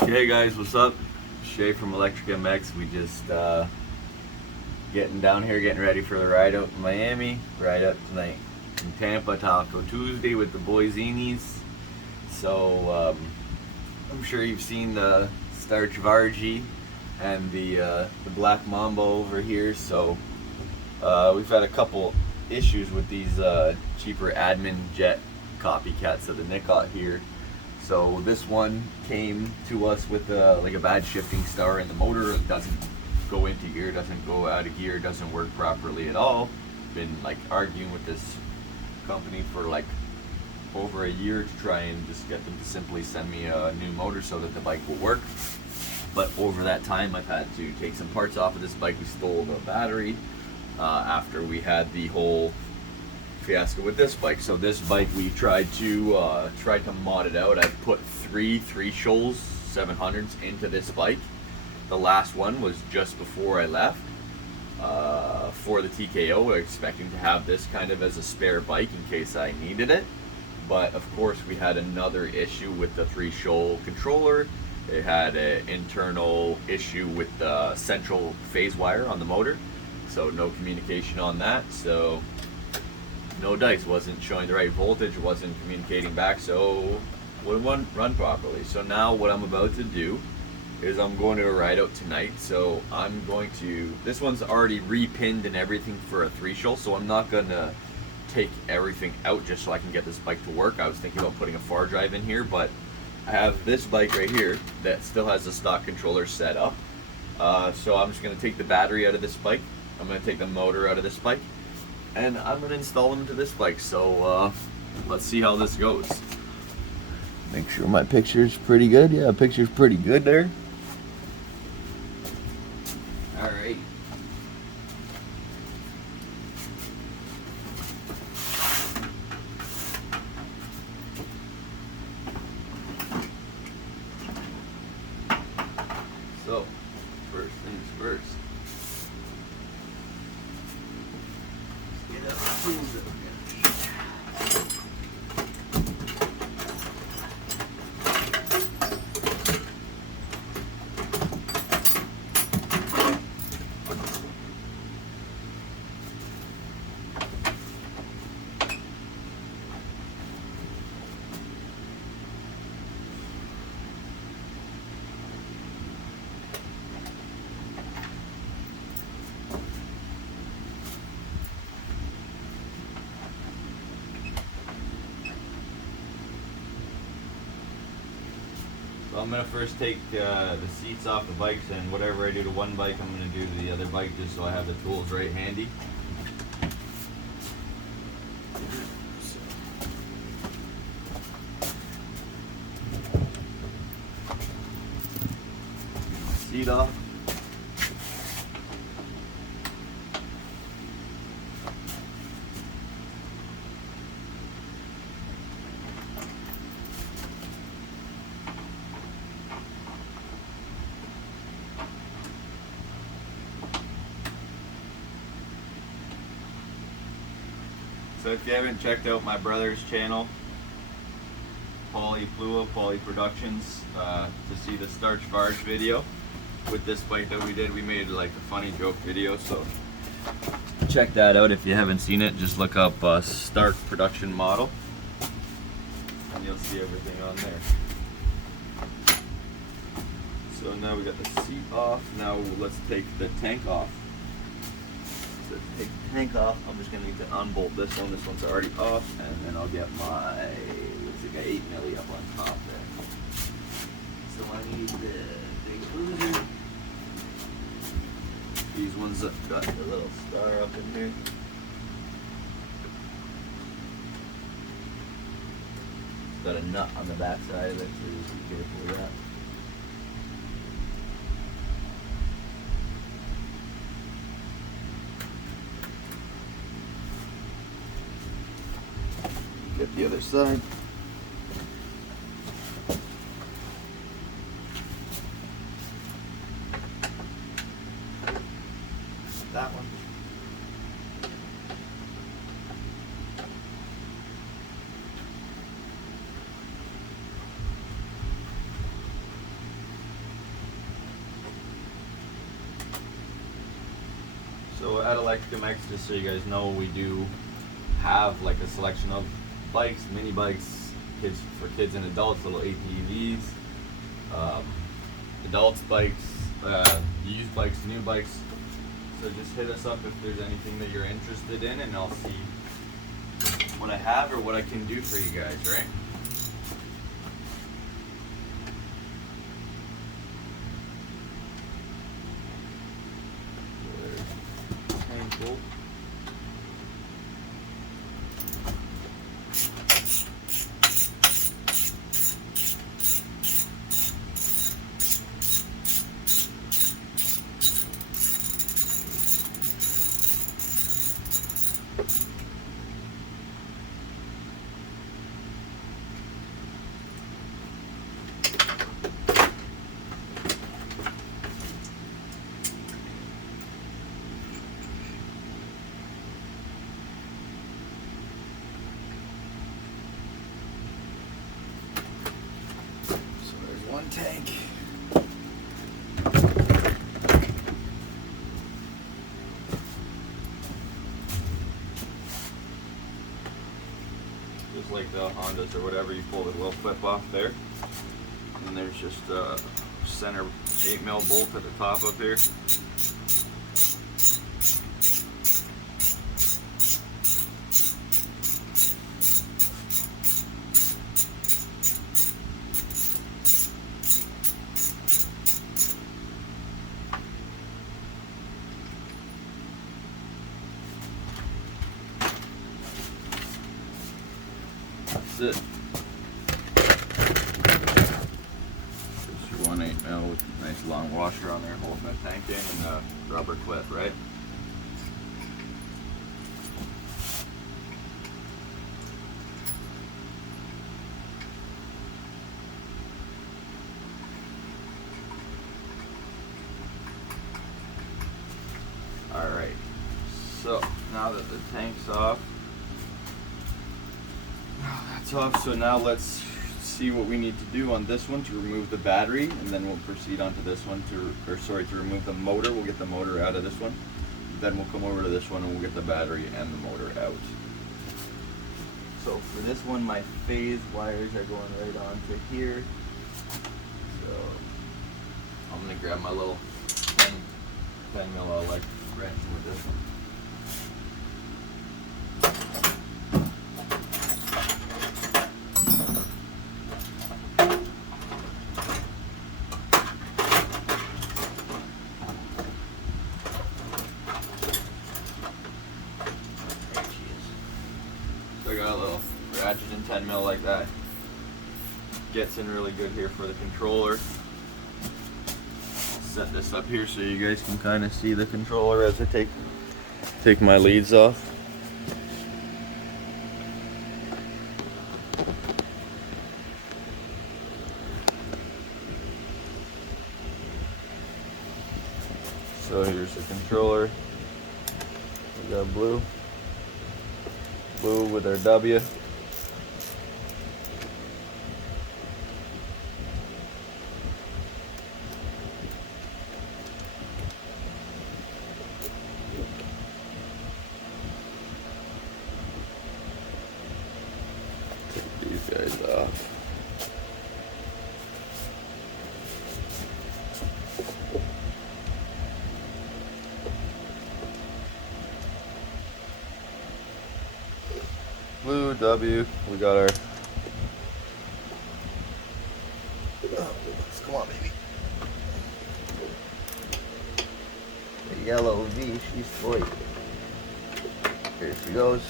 Hey guys, what's up? Shay from Electric MX. We just getting down here, getting ready for the ride out in Miami. Ride up tonight in Tampa, Taco Tuesday with the Boyzinis. So I'm sure you've seen the Starch Vargi and the Black Mamba over here. So we've had a couple issues with these cheaper admin jet copycats of the Nikot here. So this one came to us with like a bad shifting star in the motor. It doesn't go into gear, doesn't go out of gear, doesn't work properly at all. Been like arguing with this company for like over a year to try and just get them to simply send me a new motor so that the bike will work. But over that time I've had to take some parts off of this bike. We stole the battery after we had the whole fiasco with this bike. So this bike we tried to mod it out. I put three Shoals 700s into this bike. The last one was just before I left for the TKO, expecting to have this kind of as a spare bike in case I needed it. But of course we had another issue with the 3 Shoal controller. It had an internal issue with the central phase wire on the motor, so no communication on that. So no dice, wasn't showing the right voltage, wasn't communicating back, so wouldn't run properly. So now what I'm about to do is I'm going to ride out tonight. So I'm going to, this one's already repinned and everything for a 3 Shoal, so I'm not going to take everything out just so I can get this bike to work. I was thinking about putting a far drive in here, but I have this bike right here that still has the stock controller set up. So I'm just going to take the battery out of this bike, I'm going to take the motor out of this bike, and I'm going to install them into this bike. So let's see how this goes. Make sure my picture's pretty good. Yeah, picture's pretty good there. Alright. So, first things first. Get out the tools that we're gonna need. So I'm gonna first take the seats off the bikes, and whatever I do to one bike, I'm gonna do to the other bike, just so I have the tools right handy. Seat off. So if you haven't checked out my brother's channel, Paulie Productions, to see the Starch Varge video with this bike that we did, we made like a funny joke video, so check that out if you haven't seen it. Just look up Starch production model and you'll see everything on there. So now we got the seat off. Now let's take the tank off. So to take the tank off, I'm just gonna need to unbolt this one. This one's already off, and then I'll get my, looks like 8 milli up on top there. So I need the big cruiser. These ones have got the little star up in here. It's got a nut on the back side of it, so just be careful with that. Get the other side. That one. Electric MX, just so you guys know, we do have like a selection of bikes, mini bikes, for kids and adults, little ATVs, adults bikes, used bikes, new bikes. So just hit us up if there's anything that you're interested in, and I'll see what I have or what I can do for you guys, right? Tank bolt. One tank. Just like the Hondas or whatever, you pull the little flip off there. And there's just a center 8mm bolt at the top up here. That's it. Just your 1/8mm with a nice long washer on there holding that tank in, and a rubber clip, right? Alright, so now that the tank's off, so now let's see what we need to do on this one to remove the battery, and then we'll proceed on to this one to remove the motor. We'll get the motor out of this one. Then we'll come over to this one and we'll get the battery and the motor out. So for this one, my phase wires are going right on to here. So I'm gonna grab my little 10mm electric wrench with this one. So I got a little ratchet and 10mm like that. Gets in really good here for the controller. Set this up here so you guys can kind of see the controller as I take my leads off. So here's the controller. We got blue with our W. Take these guys off. Blue, W, we got our, come on baby. The yellow V, she's sweet. Here she goes.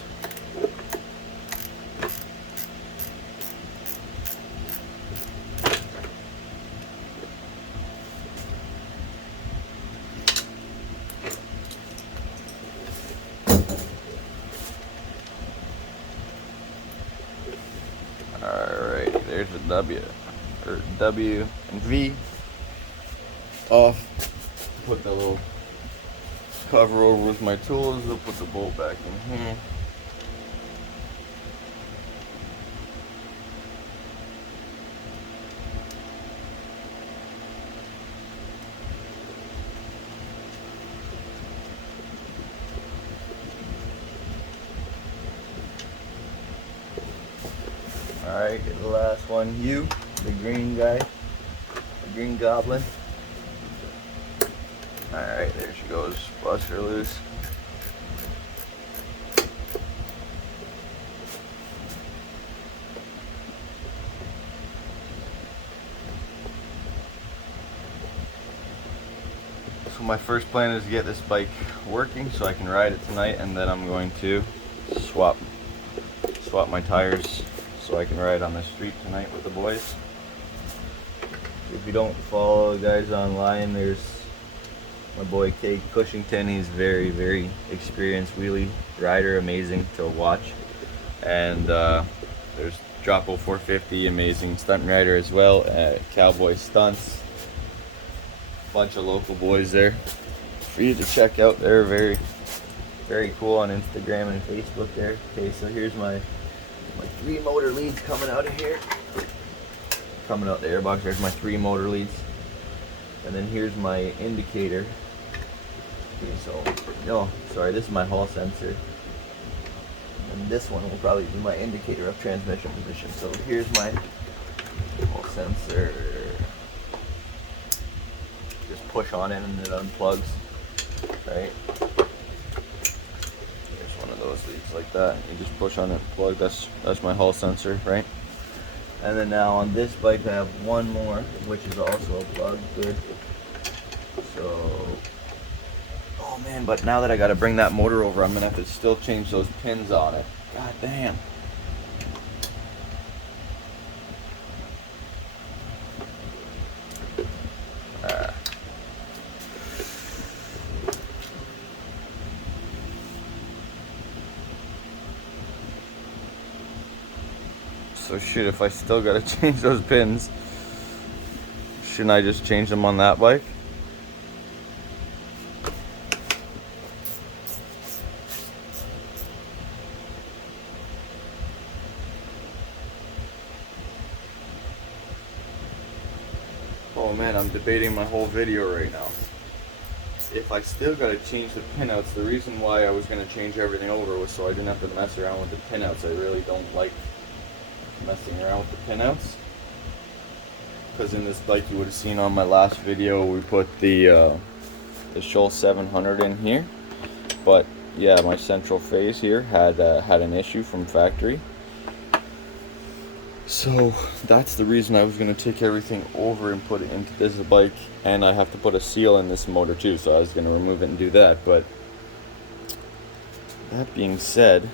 Alright, there's the W and V off. Put the little cover over with my tools. I'll put the bolt back in here. Alright, the last one, you, the green guy, the green goblin. Alright, there she goes, bust her loose. So my first plan is to get this bike working so I can ride it tonight, and then I'm going to swap my tires so I can ride on the street tonight with the boys. If you don't follow the guys online, there's my boy Kate Cushington. He's very, very experienced wheelie rider, amazing to watch. And there's Droppo 450, amazing stunt rider as well at Cowboy Stunts. Bunch of local boys there for you to check out. They're very, very cool on Instagram and Facebook there. Okay, so here's my 3 motor leads coming out of here. Coming out the airbox, there's my 3 motor leads. And then here's my indicator. Okay, so, no, sorry, this is my hall sensor. And this one will probably be my indicator of transmission position. So here's my hall sensor. Just push on it and it unplugs, right? There's one of those leads like that. You just push on it and plug. That's my hall sensor, right? And then now on this bike I have one more, which is also a plug. Good. So, oh man, but now that I gotta bring that motor over, I'm gonna have to still change those pins on it. God damn. So shit, if I still gotta change those pins, shouldn't I just change them on that bike? Oh man, I'm debating my whole video right now. If I still gotta change the pinouts, the reason why I was gonna change everything over was so I didn't have to mess around with the pinouts. I really don't like messing around with the pinouts, because in this bike you would have seen on my last video we put the Shoal 700 in here, but yeah, my central phase here had an issue from factory, so that's the reason I was going to take everything over and put it into this bike, and I have to put a seal in this motor too, so I was going to remove it and do that. But that being said,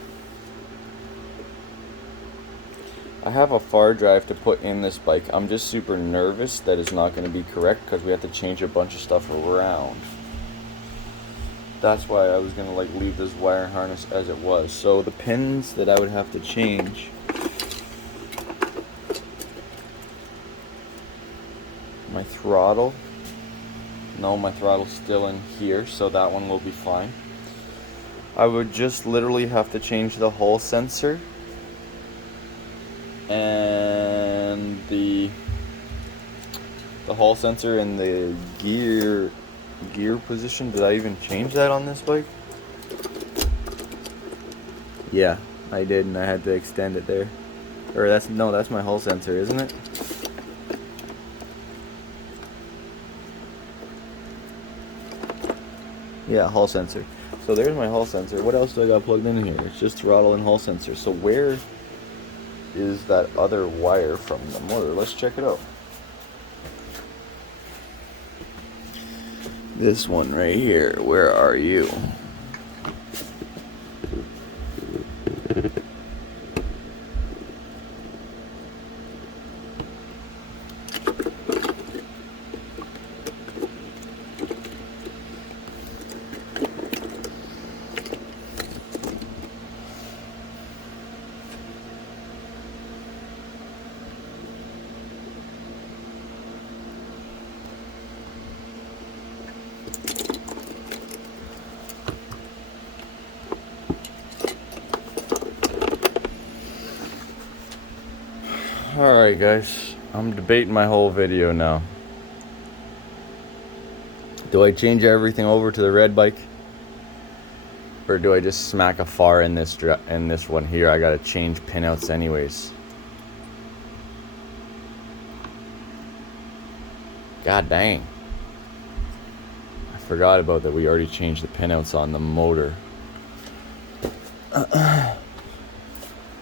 I have a far drive to put in this bike. I'm just super nervous that it's not going to be correct because we have to change a bunch of stuff around. That's why I was going to like leave this wire harness as it was. So the pins that I would have to change, my throttle, no, my throttle's still in here, so that one will be fine. I would just literally have to change the hall sensor and the hall sensor and the gear position. Did I even change that on this bike? Yeah, I did, and I had to extend it there. Or that's my hall sensor, isn't it? Yeah, hall sensor. So there's my hall sensor. What else do I got plugged in here? It's just throttle and hall sensor. So where is that other wire from the motor? Let's check it out. This one right here. Where are you? Alright guys, I'm debating my whole video now. Do I change everything over to the red bike? Or do I just smack a far in this one here? I gotta change pinouts anyways. God dang. I forgot about that. We already changed the pinouts on the motor.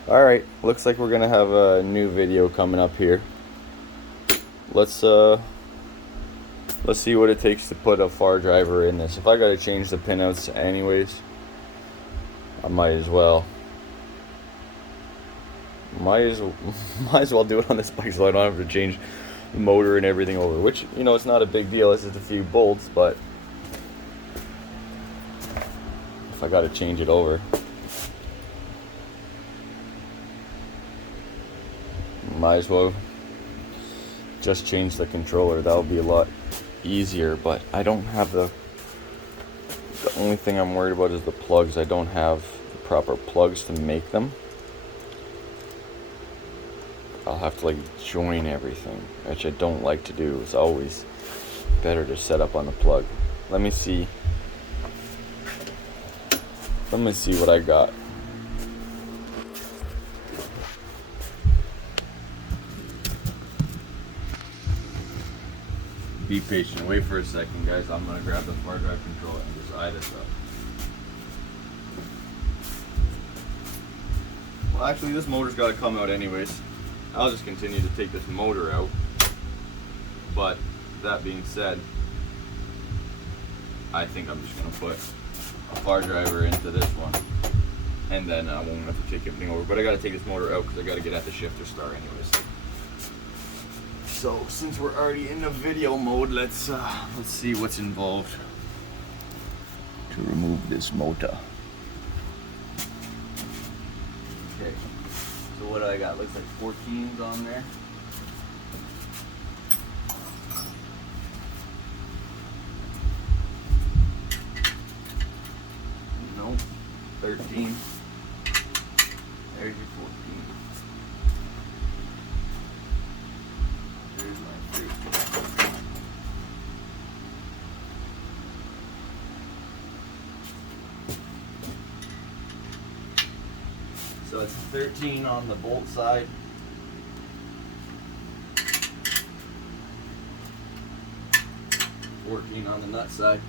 Alright, looks like we're gonna have a new video coming up here. Let's see what it takes to put a far driver in this. If I gotta change the pinouts anyways, I might as well do it on this bike so I don't have to change the motor and everything over, which, you know, it's not a big deal. It's just a few bolts, but if I gotta change it over, might as well just change the controller. That'll be a lot easier, but I don't have the only thing I'm worried about is the plugs. I don't have the proper plugs to make them. I'll have to like join everything, which I don't like to do. It's always better to set up on the plug. Let me see what I got. Be patient. Wait for a second, guys. I'm gonna grab the far drive controller and just eye this up. Well, actually, this motor's got to come out anyways. I'll just continue to take this motor out. But that being said, I think I'm just gonna put a far driver into this one, and then I won't have to take everything over. But I got to take this motor out because I got to get at the shifter star anyways. So since we're already in the video mode, let's see what's involved to remove this motor. Okay, so what do I got? Looks like 14s on there. Nope, 13. There's your 14. So it's 13 on the bolt side. $14 on the nut side.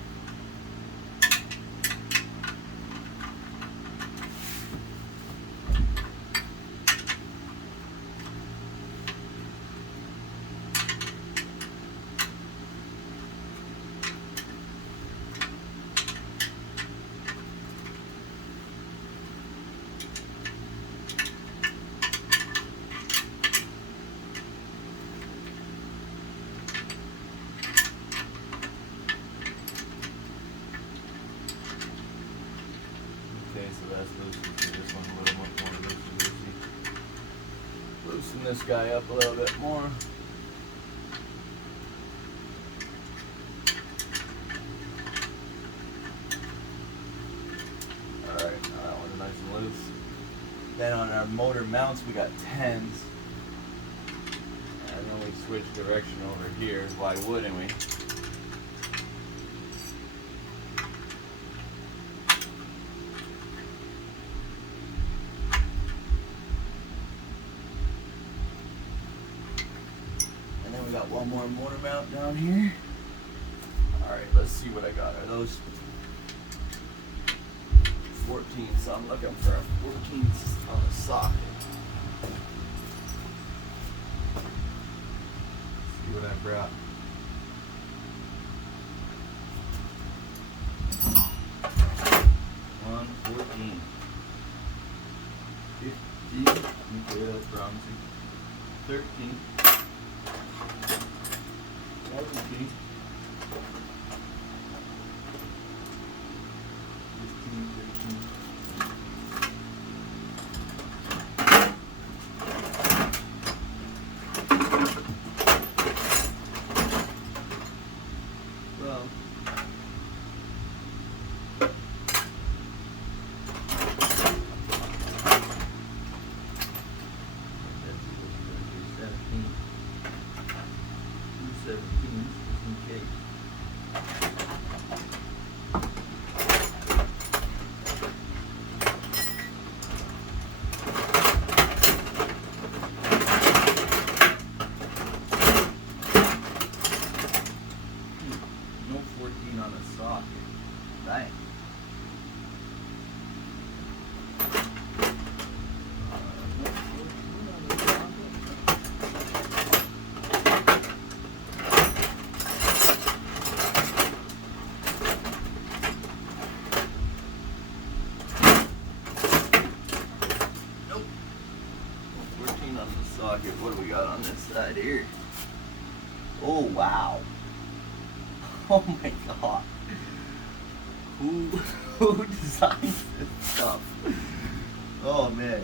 Loosen this guy up a little bit more. Alright, now that one's nice and loose. Then on our motor mounts we got 10s. And then we switch direction over here. Why wouldn't we? We got one more motor mount down here. Alright, let's see what I got. Are those 14? So I'm looking for a 14 on the socket. See what I brought. One 14. 15. Okay, that's promising. 13. 14. 17, 14 on the socket. What do we got on this side here? Oh wow. Oh my god. Who designed this stuff? Oh man.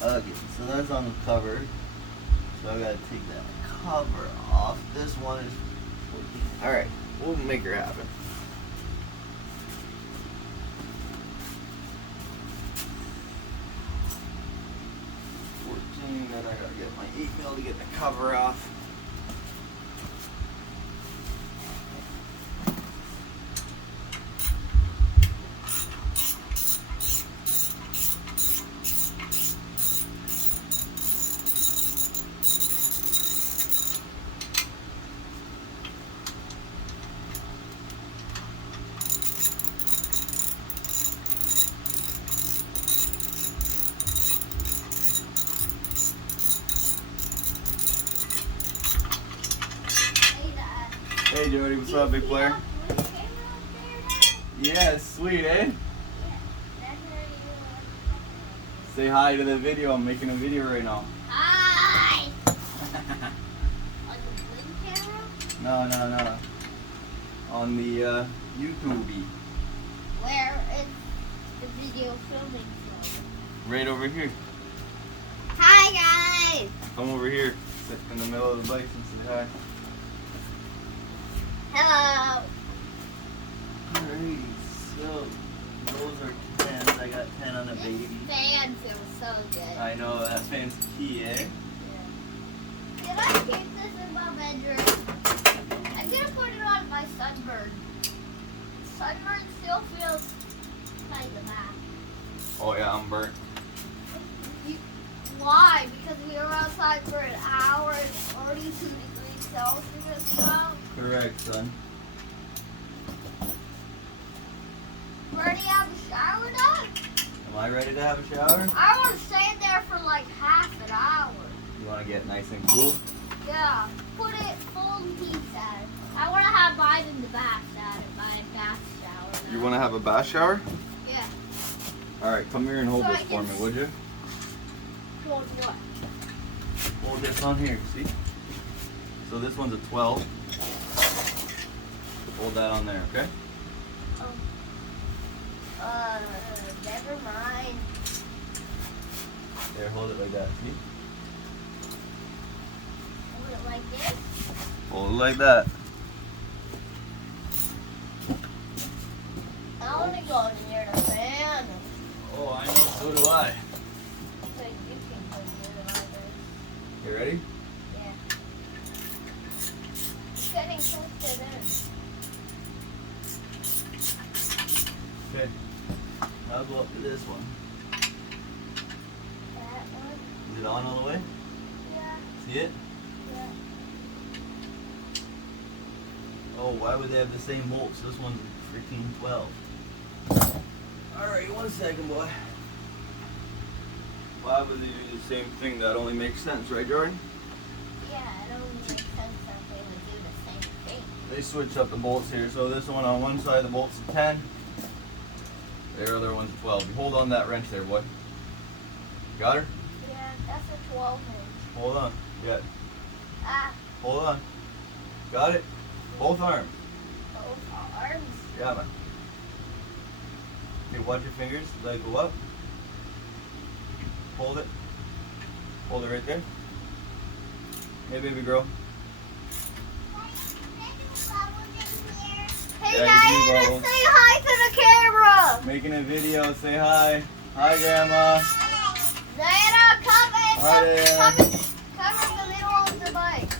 Okay, so that's on the cover. So I gotta take that cover off. This one is 14. Alright, we'll make her happen. 14, then I gotta get my 8mm to get the cover off. Hey Jody, what's up, big player? Yeah, it's sweet, eh? Say hi to the video. I'm making a video right now. Hi! On the blue camera? No. On the YouTube. Where is the video filming from? Right over here. Hi guys! Come over here. Sit in the middle of the bike and say hi. Hello! Alright, so those are 10s. I got 10 on the baby. This fan feels so good. I know, that fan's key, eh? Yeah. Did I keep this in my bedroom? I'm gonna put it on my sunburn. Sunburn still feels kind of bad. Oh yeah, I'm burnt. Why? Because we were outside for an hour and 42 degrees Celsius now. Correct, son. Ready to have a shower done? Am I ready to have a shower? I want to stay in there for like half an hour. You want to get nice and cool? Yeah, put it full heat at it. I want to have mine in the bath at it, my bath shower. You want to have a bath shower? Yeah. Alright, come here and hold So this I for can me, would you? Hold what? Hold this on here, see? So this one's a 12. Hold that on there, okay? Never mind. There, hold it like that, see? Hold it like this. Hold it like that. I want to go near the fan. Oh, I know, so do I. So you can go near it either. You ready? Yeah. It's getting close to this. Okay. I'll go up to this one. That one? Is it on all the way? Yeah. See it? Yeah. Oh, why would they have the same bolts? This one's freaking 12. Alright, 1 second, boy. Why would they do the same thing? That only makes sense, right, Jordan? Yeah, it only makes sense that they would do the same thing. They switch up the bolts here. So this one on one side, the bolt's a 10. The other one's a 12. You hold on that wrench there, boy. Got her? Yeah, that's a 12 inch. Hold on. Yeah. Ah, Hold on. Got it? Both arms. both arms. Yeah, man. Okay, watch your fingers. Let it go up. Hold it. Hold it right there. Hey, baby girl. Hey, Yeah, Diana, you do, Bubbles. say hi to the camera. Making a video. Say hi. Hi, Grandma. Diana, come Hi there. come in the middle of the bike.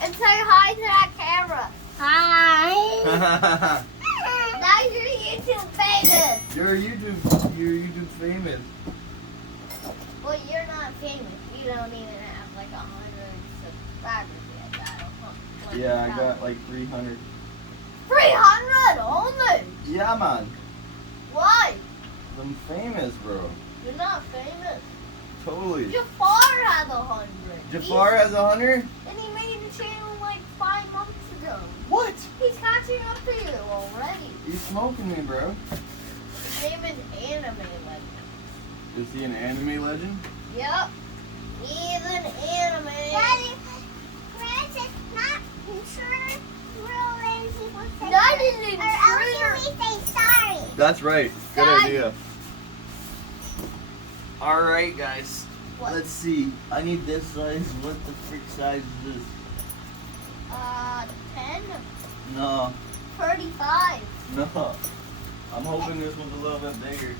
And say hi to that camera. Hi. Now you're YouTube famous. You're YouTube famous. Well, you're not famous. You don't even have like 100 subscribers yet. I don't know. Yeah, I got like 300. 300 only? Yeah, man. Why? I'm famous, bro. You're not famous. Totally. Jafar has 100. Jafar has 100? And he made a channel like 5 months ago. What? He's catching up to you already. You smoking me, bro. Is he an anime legend? Yep. He's an anime. Daddy, Francis, not intruder. Not an Or intruder. else we say sorry. That's right. Good Dad. idea. Alright, guys. What? Let's see. I need this size. What the frick size is this? 10, No. 35. No. I'm hoping this one's a little bit bigger.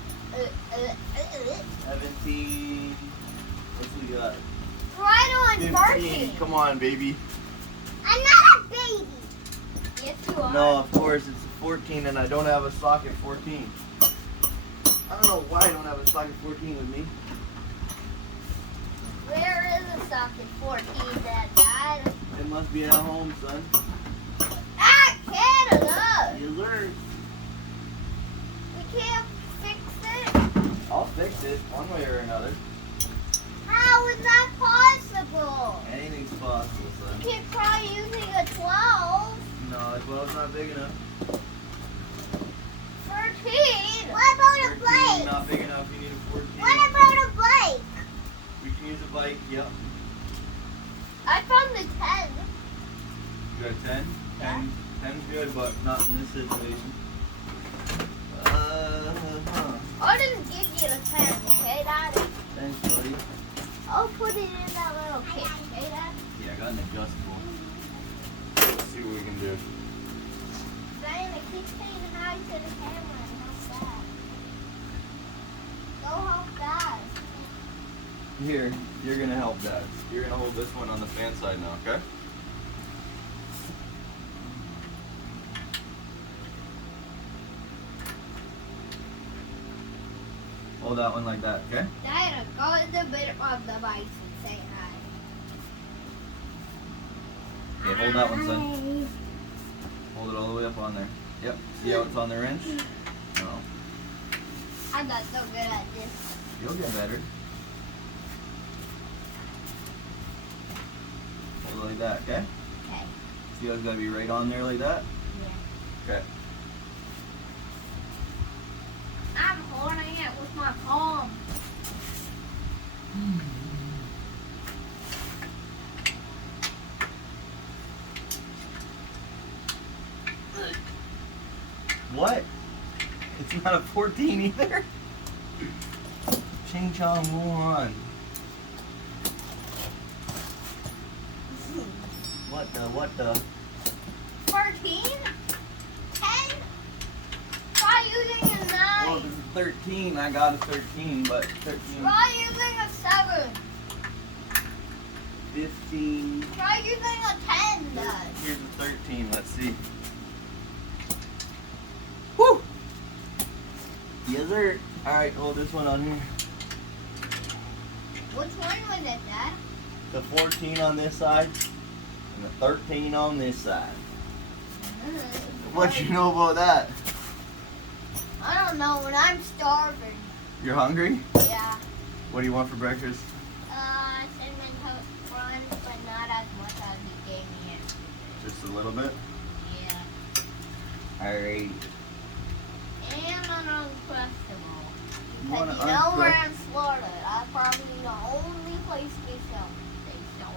17. What's we got? Right on 15. 13. Come on, baby. I'm not a baby. Yes, you are. No, of course, it's a 14 and I don't have a socket 14. I don't know why I don't have a socket 14 with me. Where is a socket 14 that died? It must be at home, son. Ah, Canada! You learn. We can't fix it. I'll fix it one way or another. How is that possible? Anything's possible, son. You can't try using a 12. No, 12's not big enough. 13. What about a 13 bike? not big enough. You need a 14. What about a bike? We can use a bike. Yep. I found the 10. You got 10? Yeah. 10's good, but not in this situation. I didn't give you the 10, okay, Daddy? Thanks, buddy. I'll put it in that little case, okay, Dad? Yeah, I got an adjustable. Let's see what we can do. Diana, keep saying hi to the camera and help Dad. Go help Dad. Here, you're gonna help Dad. You're gonna hold this one on the fan side now, okay? Hold that one like that, okay? Diana, go to the bit of the bikes and say hi. Okay, hold that one, son. Hold it all the way up on there. Yep. See how it's on the wrench? No. I'm not so good at this. You'll get better. Hold it like that, okay? Okay. See how it's gotta be right on there like that? Yeah. Okay. I'm holding it with my palm. What? It's not a 14 either? Ching chong on. What the? 14? 10? Try using a 9. Well, this is 13. I got a 13, but 13. Try using a 7. 15. Try using a 10, Dad. Here's a 13. Let's see. Whew! Yes, sir. Alright, hold this one on here. Which one was it, Dad? The 14 on this side and the 13 on this side. What you know about that? I don't know. When I'm starving. You're hungry? Yeah. What do you want for breakfast? Cinnamon toast crunch, but not as much as you gave me yesterday. Just a little bit? Yeah. Alright. And an Uncrustable. You want Because an you know where Uncrust- I'm Florida. That's probably the only place they sell them.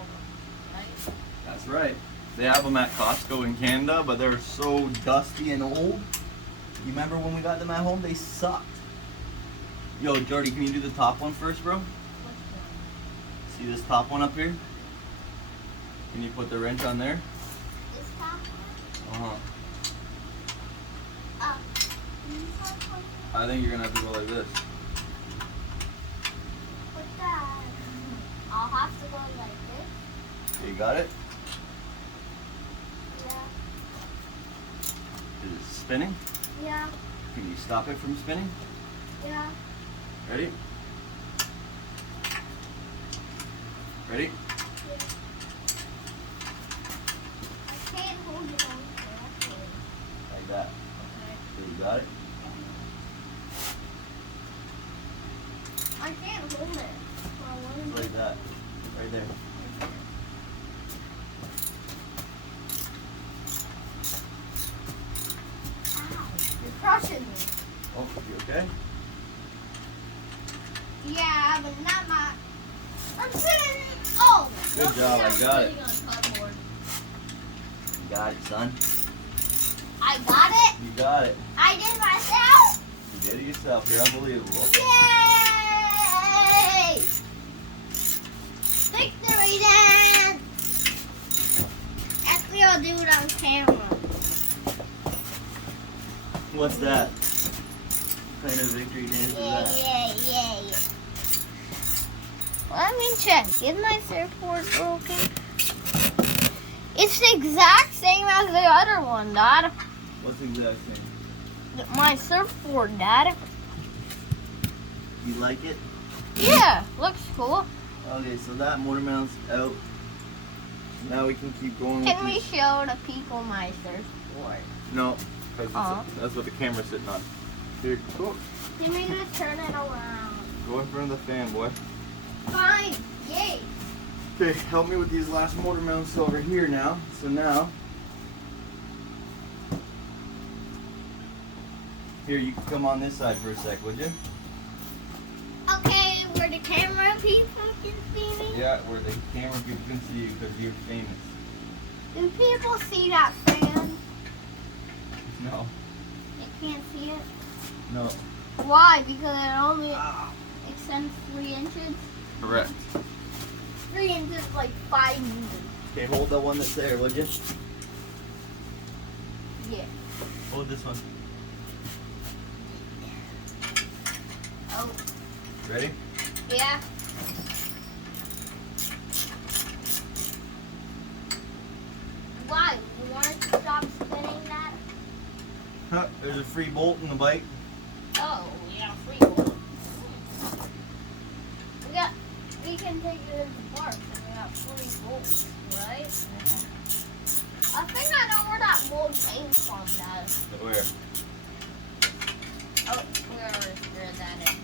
Right? That's right. They have them at Costco in Canada, but they're so dusty and old. You remember when we got them at home? They sucked. Yo, Jordy, can you do the top one first, bro? See this top one up here? Can you put the wrench on there? This top one. Uh-huh. This top one. I think you're gonna have to go like this. Put that. I'll have to go like this. Okay, you got it? Yeah. Is it spinning? Yeah. Can you stop it from spinning? Yeah. Ready? Ready? I can't hold it on correctly. Like that. Okay. So you got it? I can't hold it. Just like that. Right there. Ow, you're crushing me. Oh, you okay? Yeah, but not my. I'm sitting. Oh. Good look, job, I'm I got sitting on cardboard. You got it, son. I got it. You got it. I did myself. You did it yourself. You're unbelievable. Yay! Victory dance. Actually, I'll do it on camera. What's that? What kind of victory dance is that? Yeah. Let me check. Is my surfboard broken? It's the exact same as the other one, Dad. What's the exact same? My surfboard, Dad. You like it? Yeah, looks cool. Okay, so that motor mount's out. Now we can keep going Can with we this. show the people my surfboard? No, because Aw. that's what the camera's sitting on. Here, go. Can we just turn it around? Go in front of the fan, boy. Fine. Yay. Okay, help me with these last motor mounts over here now. So now, here, you can come on this side for a sec, would you? Okay, where the camera people can see me? Yeah, where the camera people can see you because you're famous. Do people see that fan? No, They can't see it. no. Why? Because it only extends 3 inches. Correct. 3 inches, like 5 meters. Okay, hold the one that's there, would you? Yeah. Hold this one. Oh. Ready? Yeah. Why? You want it to stop spinning that? Huh, there's a free bolt in the bike. Oh, yeah, free one. We can take it into park and we got 40 volts, right? I think I know where that mold came from, Dad. Where? Oh, we already figured that in.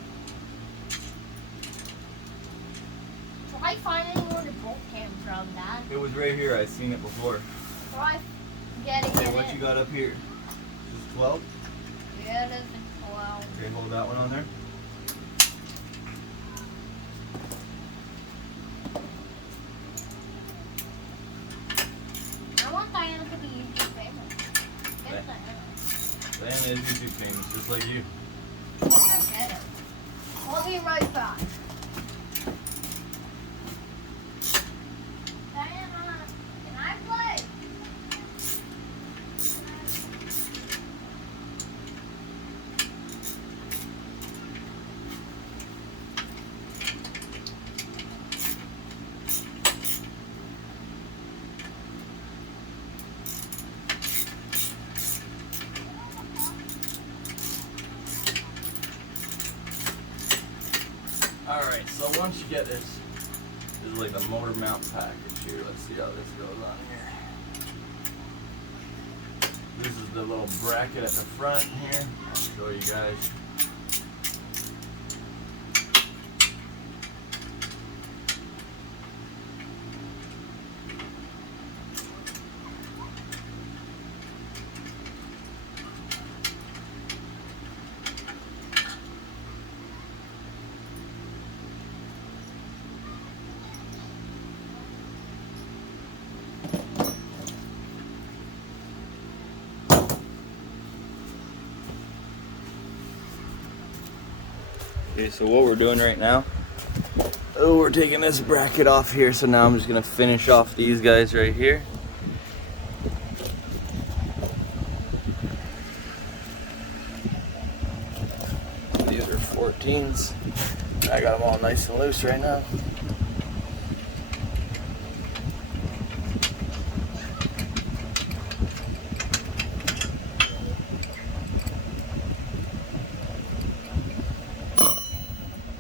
Try finding where the bolt came from, Dad. It was right here. I seen it before. Try getting Okay, it what in. you got up here? Just 12? Yeah, it is a 12. Okay, hold that one on there. I want Diana to be YouTube famous. Get Okay. Diana. Diana is YouTube famous, just like you. Get it. We'll be right back. Diana, can I play? Alright, so once you get this is like the motor mount package here. Let's see how this goes on here. This is the little bracket at the front here. I'll show you guys. Okay, so what we're doing right now, we're taking this bracket off here, so now I'm just gonna finish off these guys right here. These are 14s. I got them all nice and loose right now.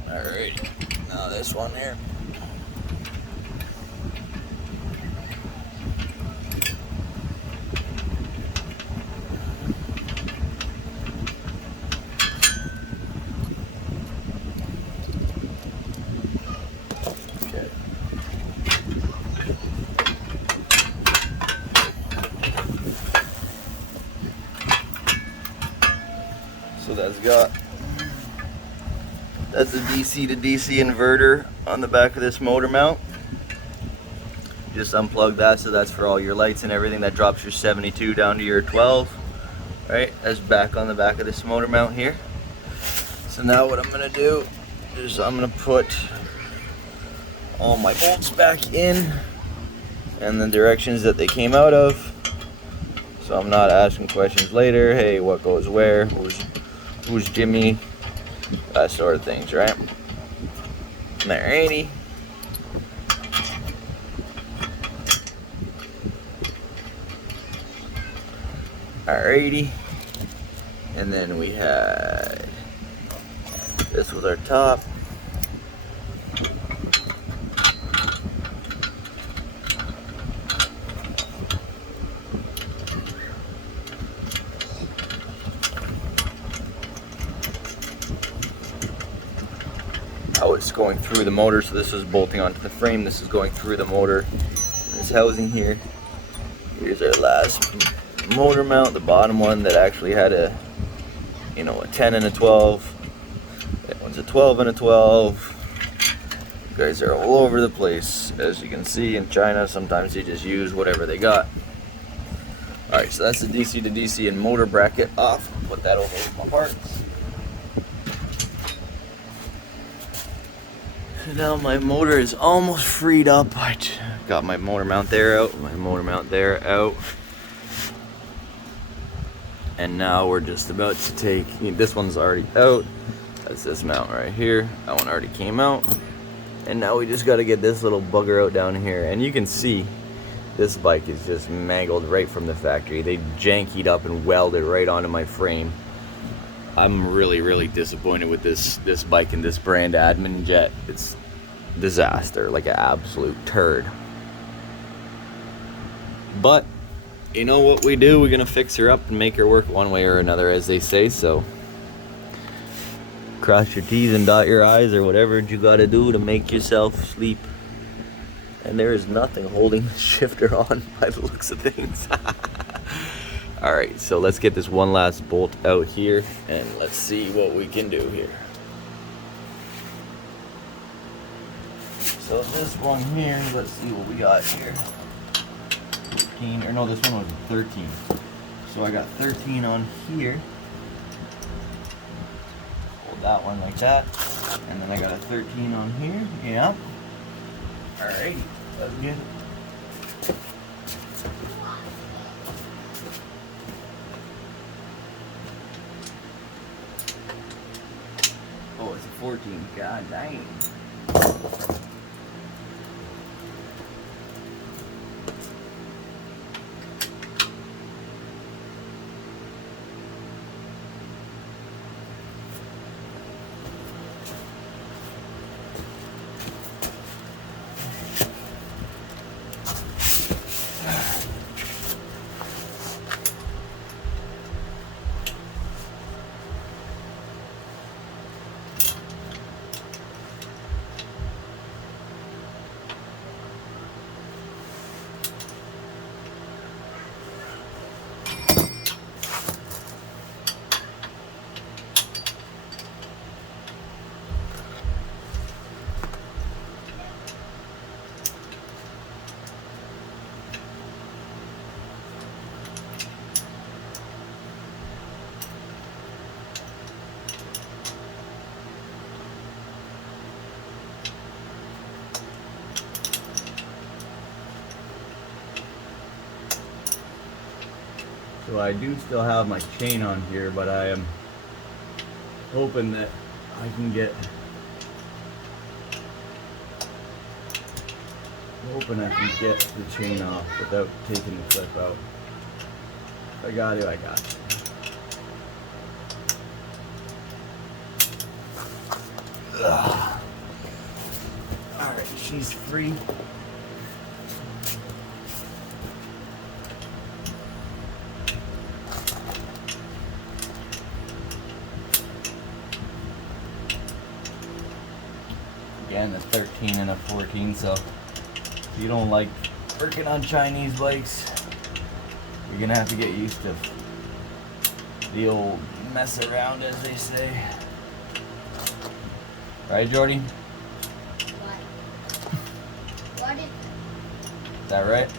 Alright, now this one here. Okay. So that's got That's a DC to DC inverter on the back of this motor mount. Just unplug that, so that's for all your lights and everything. That drops your 72 down to your 12. Right, that's back on the back of this motor mount here. So now what I'm gonna do is I'm gonna put all my bolts back in and the directions that they came out of. So I'm not asking questions later. Hey, what goes where? Who's Jimmy? That sort of things, right? Alrighty. Alrighty. And then we had this was our top. How it's going through the motor, so this is bolting onto the frame, this is going through the motor, this housing here. Here's our last motor mount, the bottom one that actually had a, you know, a 10 and a 12. That one's a 12 and a 12. You guys are all over the place. As you can see, in China, sometimes they just use whatever they got. Alright, so that's the DC to DC and motor bracket off. Put that over with my parts. Now my motor is almost freed up. I got my motor mount there out, my motor mount there out. And now we're just about to take, this one's already out. That's this mount right here. That one already came out. And now we just got to get this little bugger out down here. And you can see this bike is just mangled right from the factory. They jankied up and welded right onto my frame. I'm really disappointed with this bike and this brand Admin Jet. It's disaster, like an absolute turd. But you know what we do? We're gonna fix her up and make her work one way or another, as they say. So cross your T's and dot your I's, or whatever you gotta do to make yourself sleep. And there is nothing holding the shifter on by the looks of things. Alright, so let's get this one last bolt out here and let's see what we can do here. So this one here, let's see what we got here. 13, or no, this one was 13. So I got 13 on here. Hold that one like that. And then I got a 13 on here. Yeah. Alright, that's good. Oh, it's a 14. God dang. So I do still have my chain on here, but I am hoping that I can get, the chain off without taking the clip out. If I got to, I got to. Alright, she's free. Again, a 13 and a 14, so if you don't like working on Chinese bikes, you're gonna have to get used to the old mess around, as they say. Right, Jordy? What? What is Is that right?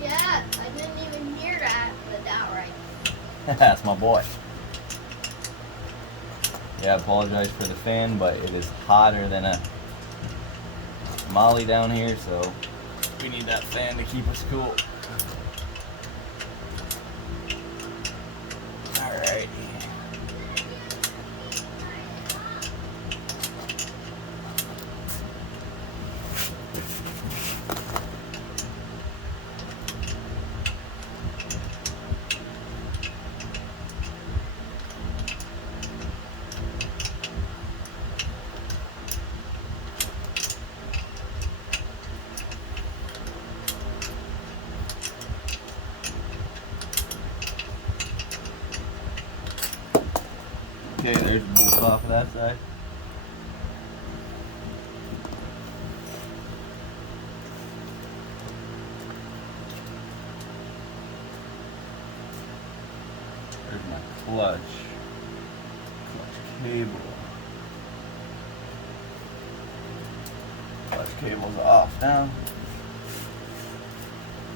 Yeah, I didn't even hear that, but that right. That's my boy. Yeah, I apologize for the fan, but it is hotter than a molly down here, so we need that fan to keep us cool. Alright. Okay, there's the bolts off of that side. There's my clutch cable. Clutch cable's off now.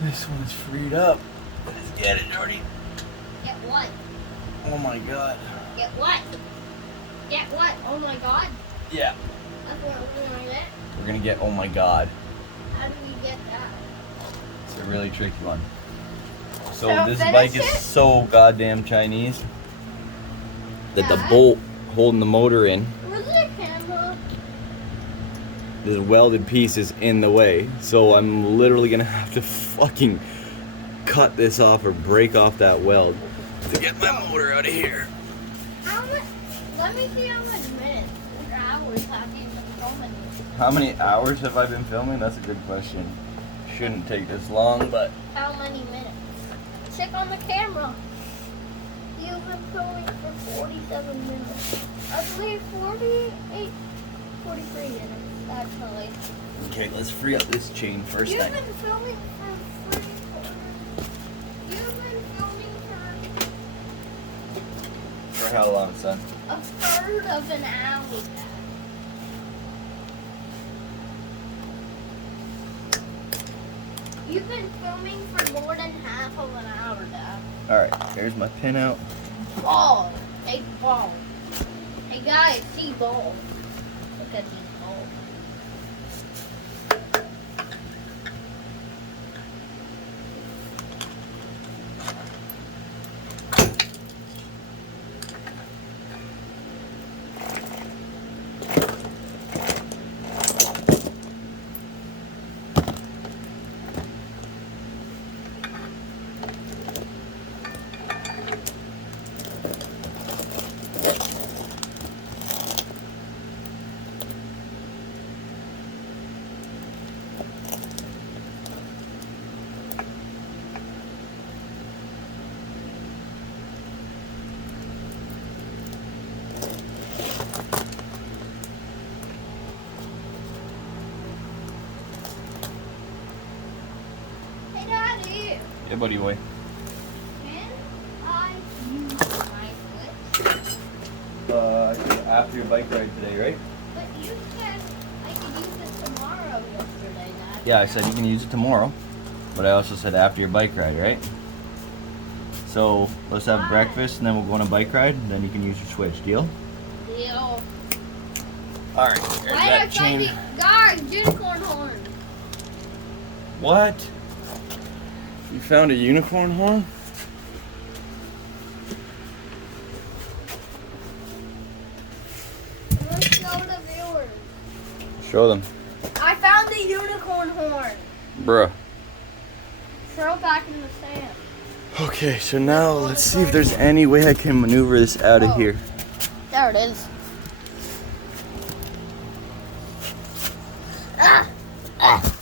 This one's freed up. Let's get it, Jordy. Get what? Oh my god. Get what? Get what? Oh my god. Yeah. That's what we're gonna get? We're gonna get oh my god. How do we get that? It's a really tricky one. So So this finish bike is it? so goddamn Chinese that the Yeah. bolt holding the motor in, Where's the camera? this welded piece is in the way. So I'm literally gonna have to fucking cut this off or break off that weld to get my motor out of here. How much? Let me see how much minutes or hours have you been filming this? How many hours have I been filming? That's a good question. Shouldn't take this long, but How many minutes? Check on the camera. You've been filming for 47 minutes. I believe 48, 43 minutes, actually. okay, let's free up this chain first You've thing. been filming for 44. You've been filming For how long, son? for a third of an hour. You've been filming for more than half of an hour, Dad. Alright, there's my pin out. Ball. Hey, ball. Hey, guys, see ball. Look at these balls. Hey, Daddy. Yeah, buddy boy. Can I use my switch? After your bike ride today, right? But you said I could use it tomorrow yesterday, Dad. Yeah, I said you can use it tomorrow, but I also said after your bike ride, right? So let's have Why? breakfast and then we'll go on a bike ride, and then you can use your switch. Deal? Deal. All right. There's Why did I that find chain. the guys unicorn horn? What? You found a unicorn horn? Let's show the viewers. Show them. I found the unicorn horn. Bruh. Throw it back in the sand. Okay, so now let's see if there's any way I can maneuver this out of Oh. here. There it is. Ah! Ah!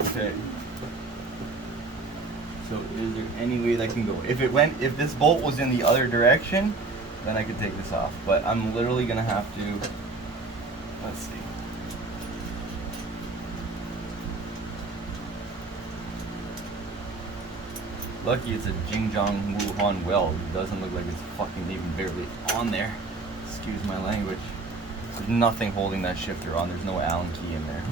Okay. So is there any way that can go? If this bolt was in the other direction, then I could take this off. But I'm literally gonna have to, let's see. Lucky it's a Jingjong Wuhan weld. It doesn't look like it's fucking even barely on there. Excuse my language. There's nothing holding that shifter on. There's no Allen key in there.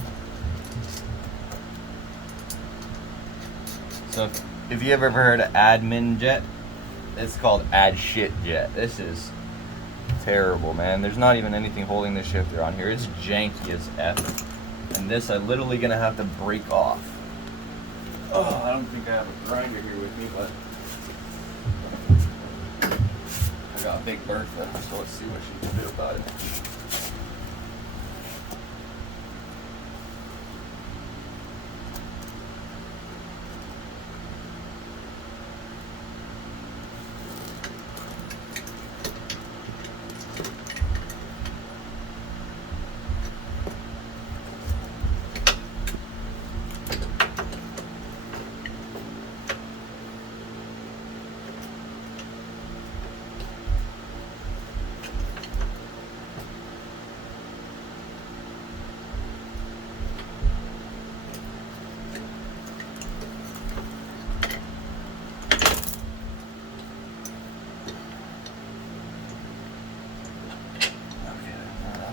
So if you ever heard of admin jet, it's called add shit jet. This is terrible, man. There's not even anything holding the shifter on here. It's janky as F. And this I'm literally gonna have to break off. Oh, I don't think I have a grinder here with me, but I got Big Bertha, so let's see what she can do about it.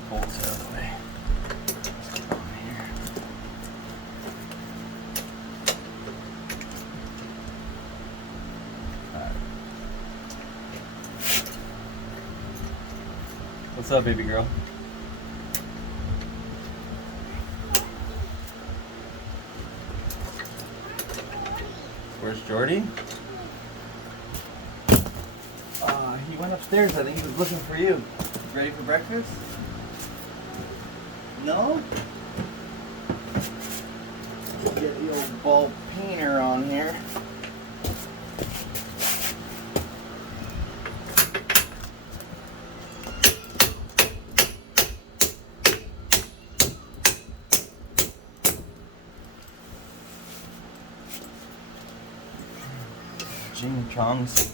Bolts out of the way. Let's get on here. Alright. What's up, baby girl? Where's Jordy? He went upstairs. I think he was looking for you. Ready for breakfast? No? Get the old ball painter on here. Jing Chong's.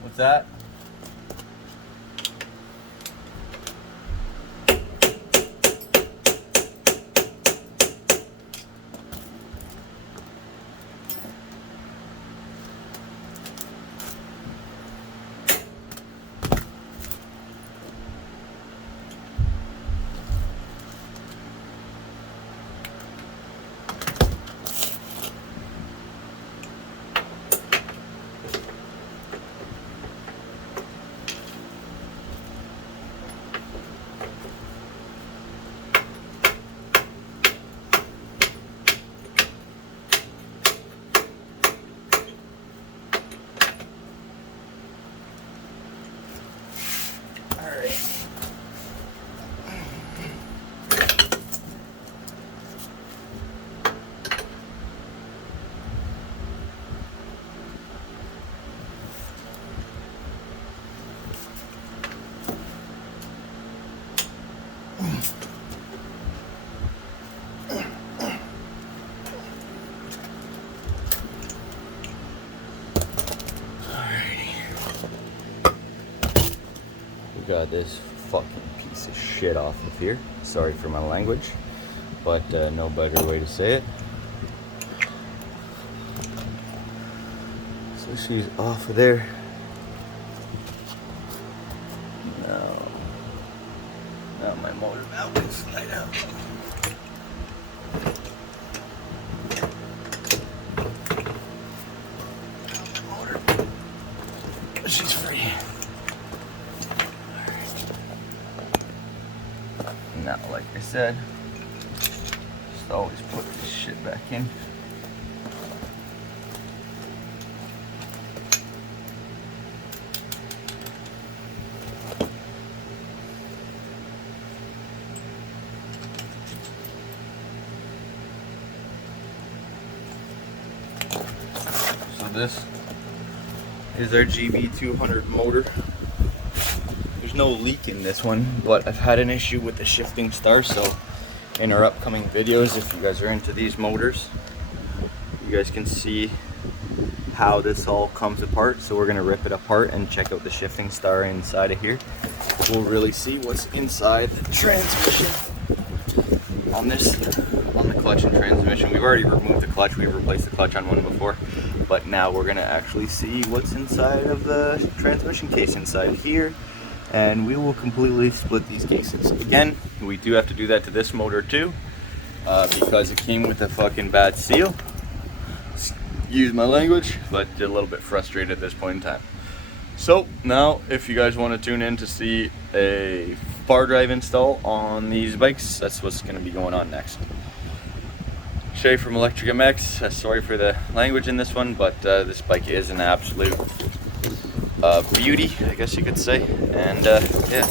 What's that? Got this fucking piece of shit off of here. Sorry for my language, but no better way to say it. So she's off of there. Now my motor valve will slide out. Motor. She's free. Now, like I said, just always put this shit back in. So this is our GB200 motor. There's no leak in this one, but I've had an issue with the shifting star, so in our upcoming videos, if you guys are into these motors, you you guys can see how this all comes apart. So we're gonna rip it apart and check out the shifting star inside of here. We'll really see what's inside the transmission on the clutch and transmission. We've already removed the clutch. We replaced the clutch on one before, but now we're gonna actually see what's inside of the transmission case inside here, and we will completely split these cases. Again, we do have to do that to this motor too, because it came with a fucking bad seal. Excuse my language, but a little bit frustrated at this point in time. So now, if you guys want to tune in to see a bar drive install on these bikes, that's what's going to be going on next. Shay from Electric MX, sorry for the language in this one, but this bike is an absolute beauty, I guess you could say. And yeah,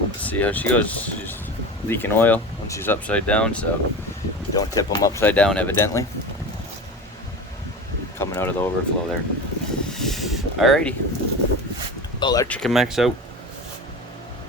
let's see how she goes. She's leaking oil when she's upside down, so don't tip them upside down, evidently. Coming out of the overflow there. Alrighty, Electric MX out.